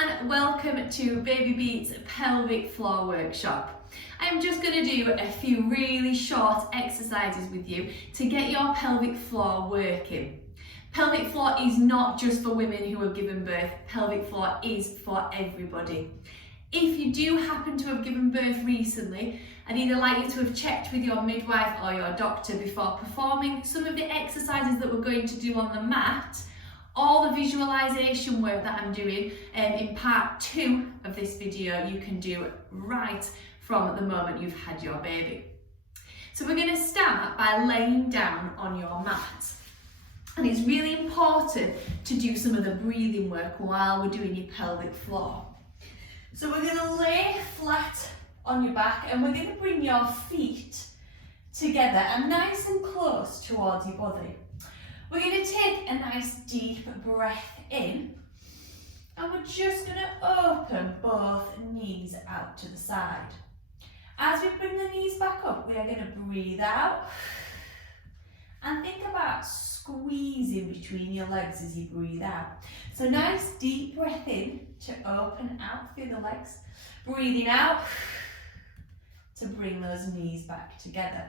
and welcome to Baby Beat's Pelvic Floor Workshop. I'm just going to do a few really short exercises with you to get your pelvic floor working. Pelvic floor is not just for women who have given birth, pelvic floor is for everybody. If you do happen to have given birth recently, I'd either like you to have checked with your midwife or your doctor before performing some of the exercises that we're going to do on the mat, all the visualization work that I'm doing in part 2 of this video you can do right from the moment you've had your baby. So we're going to start by laying down on your mat. And it's really important to do some of the breathing work while we're doing your pelvic floor. So we're going to lay flat on your back and we're going to bring your feet together and nice and close towards your body. We're going to take a nice deep breath in and we're just going to open both knees out to the side. As we bring the knees back up, we are going to breathe out and think about squeezing between your legs as you breathe out. So nice deep breath in to open out through the legs, breathing out to bring those knees back together.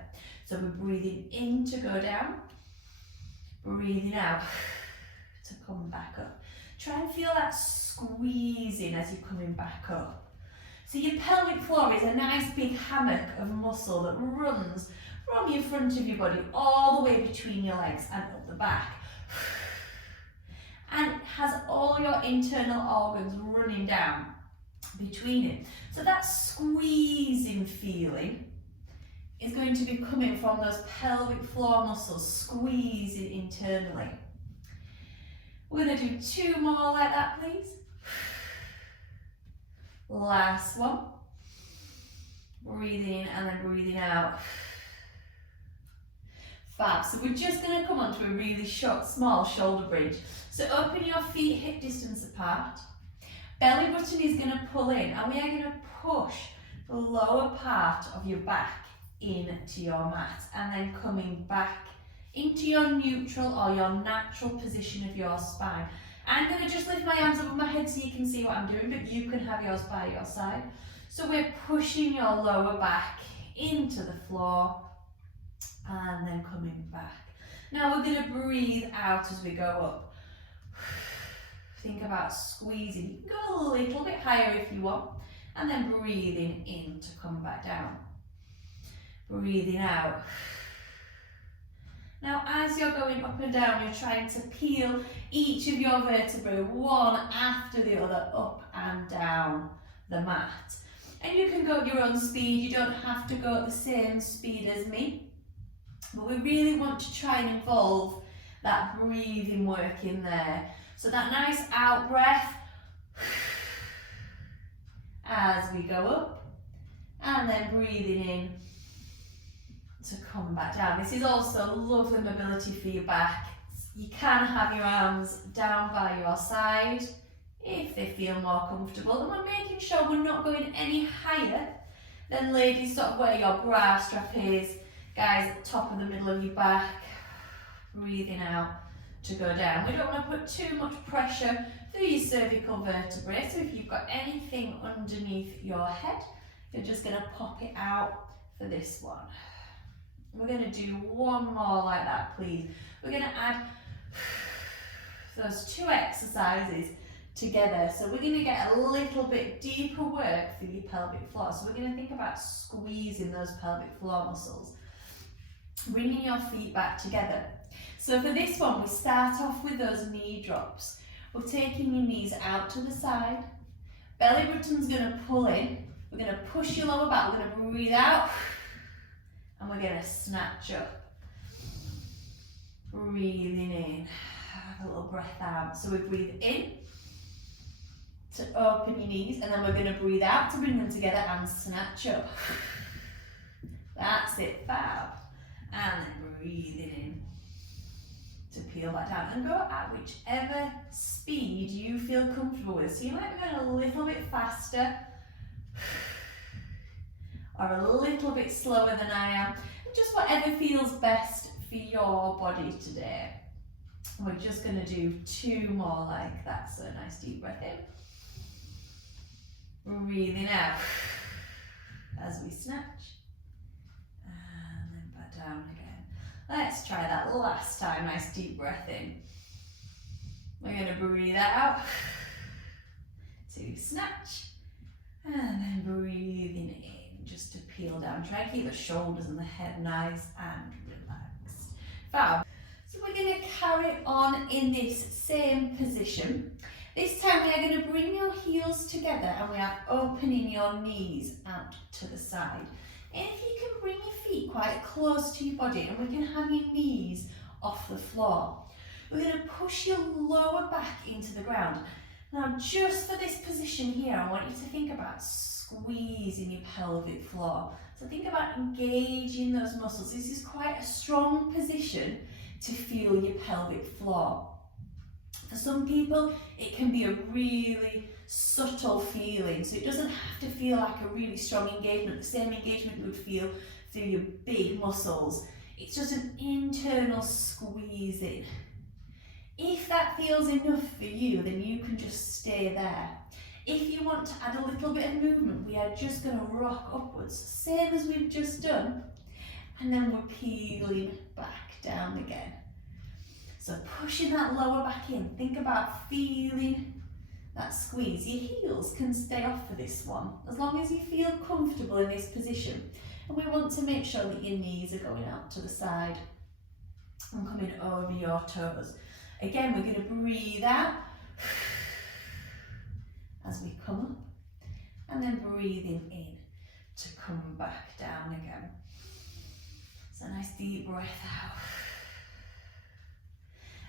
So we're breathing in to go down, breathing out to come back up. Try and feel that squeezing as you're coming back up. So your pelvic floor is a nice big hammock of muscle that runs from your front of your body all the way between your legs and up the back. And has all your internal organs running down between it. So that squeezing feeling is going to be coming from those pelvic floor muscles, squeezing internally. We're going to do 2 more like that, please. Last one. Breathing in and then breathing out. Fab. So we're just going to come onto a really short, small shoulder bridge. So open your feet hip distance apart. Belly button is going to pull in and we are going to push the lower part of your back into your mat and then coming back into your neutral or your natural position of your spine. I'm going to just lift my arms above my head so you can see what I'm doing, but you can have yours by your side. So we're pushing your lower back into the floor and then coming back. Now we're going to breathe out as we go up. Think about squeezing. You can go a little bit higher if you want, and then breathing in to come back down. Breathing out. Now as you're going up and down, you're trying to peel each of your vertebrae one after the other up and down the mat. And you can go at your own speed, you don't have to go at the same speed as me. But we really want to try and involve that breathing work in there. So that nice out breath as we go up and then breathing in to come back down. This is also lovely mobility for your back. You can have your arms down by your side if they feel more comfortable, and we're making sure we're not going any higher than ladies, sort of where your bra strap is. Guys, at the top of the middle of your back, breathing out to go down. We don't want to put too much pressure through your cervical vertebrae, so if you've got anything underneath your head, you're just going to pop it out for this one. We're going to do 1 more like that, please. We're going to add those 2 exercises together, so we're going to get a little bit deeper work for your pelvic floor. So we're going to think about squeezing those pelvic floor muscles, bringing your feet back together. So for this one, we start off with those knee drops. We're taking your knees out to the side. Belly button's going to pull in. We're going to push your lower back. We're going to breathe out. And we're going to snatch up. Breathing in. Have a little breath out. So we breathe in to open your knees. And then we're going to breathe out to bring them together and snatch up. That's it. Fab. And then breathing in to peel that down and go at whichever speed you feel comfortable with. So you might be going a little bit faster or a little bit slower than I am, just whatever feels best for your body today. We're just going to do 2 more like that. So nice deep breath in Breathing out as we snatch. And then back down again. Let's try that last time. Nice deep breath in. We're going to breathe out to snatch. And then breathing in just to peel down. Try and keep the shoulders and the head nice and relaxed. Fab. So we're going to carry on in this same position. This time we are going to bring your heels together and we are opening your knees out to the side. And if you can bring your feet quite close to your body and we can have your knees off the floor. We're going to push your lower back into the ground. Now just for this position here, I want you to think about squeezing your pelvic floor. So think about engaging those muscles. This is quite a strong position to feel your pelvic floor. For some people, it can be a really subtle feeling, so it doesn't have to feel like a really strong engagement, the same engagement you would feel through your big muscles. It's just an internal squeezing. If that feels enough for you, then you can just stay there. If you want to add a little bit of movement, we are just going to rock upwards, same as we've just done, and then we're peeling back down again. So pushing that lower back in, think about feeling that squeeze. Your heels can stay off for this one, as long as you feel comfortable in this position. And we want to make sure that your knees are going out to the side and coming over your toes. Again, we're going to breathe out as we come up, and then breathing in to come back down again. So nice deep breath out.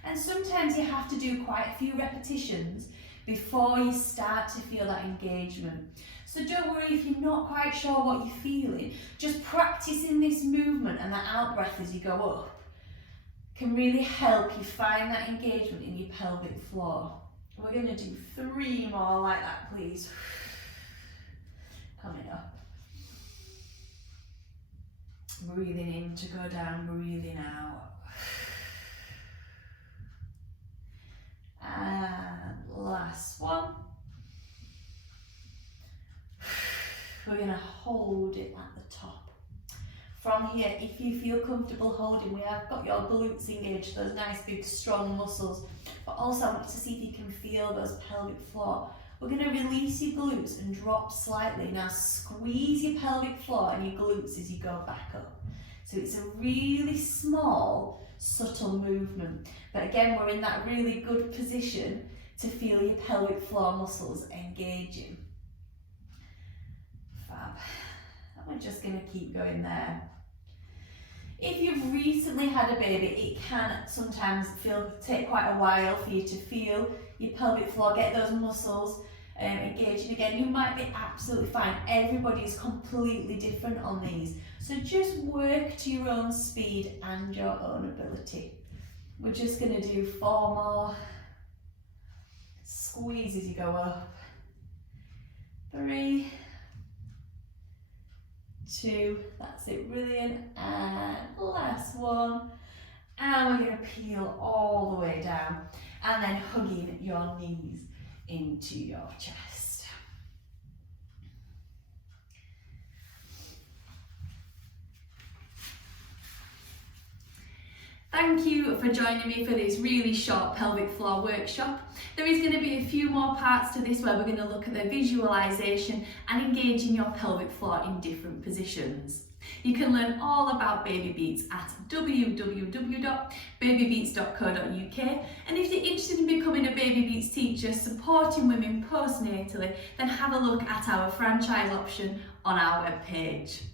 And sometimes you have to do quite a few repetitions before you start to feel that engagement. So don't worry if you're not quite sure what you're feeling. Just practicing this movement and that out breath as you go up can really help you find that engagement in your pelvic floor. We're going to do 3 more like that, please. Coming up. Breathing in to go down, breathing out. And last one. We're going to hold it at the top. From here, if you feel comfortable holding, we have got your glutes engaged, those nice big strong muscles. But also I want you to see if you can feel those pelvic floor. We're going to release your glutes and drop slightly. Now squeeze your pelvic floor and your glutes as you go back up. So it's a really small, subtle movement. But again, we're in that really good position to feel your pelvic floor muscles engaging. Fab. And we're just going to keep going there. If you've recently had a baby, it can sometimes take quite a while for you to feel your pelvic floor, get those muscles engaging again. You might be absolutely fine. Everybody is completely different on these. So just work to your own speed and your own ability. We're just going to do 4 more. Squeeze as you go up. 3, 2, that's it, brilliant. And last one. And we're going to peel all the way down. And then hugging your knees into your chest. Thank you for joining me for this really short pelvic floor workshop. There is going to be a few more parts to this where we're going to look at the visualization and engaging your pelvic floor in different positions. You can learn all about Baby Beats at www.babybeats.co.uk, and if you're interested in becoming a Baby Beats teacher supporting women postnatally, then have a look at our franchise option on our webpage.